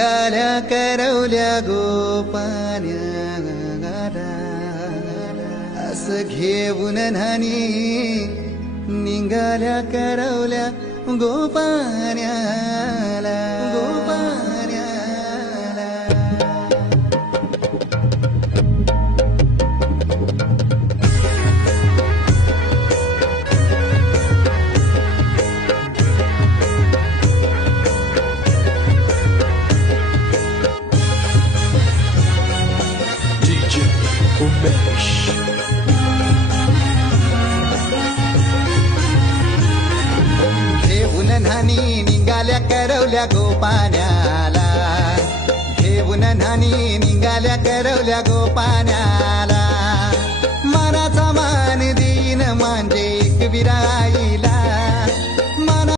निघाल्या करवल्या गोपान्याला असं घेऊन न्हाणी निघाल्या करवल्या गोपान्याला DJ Umesh. घेऊन न्हाणी निघाल्या करवल्या गोपान्याला घेऊन न्हाणी निघाल्या करवल्या गोपान्याला मानाचा मान देईन म्हणजे एक विरा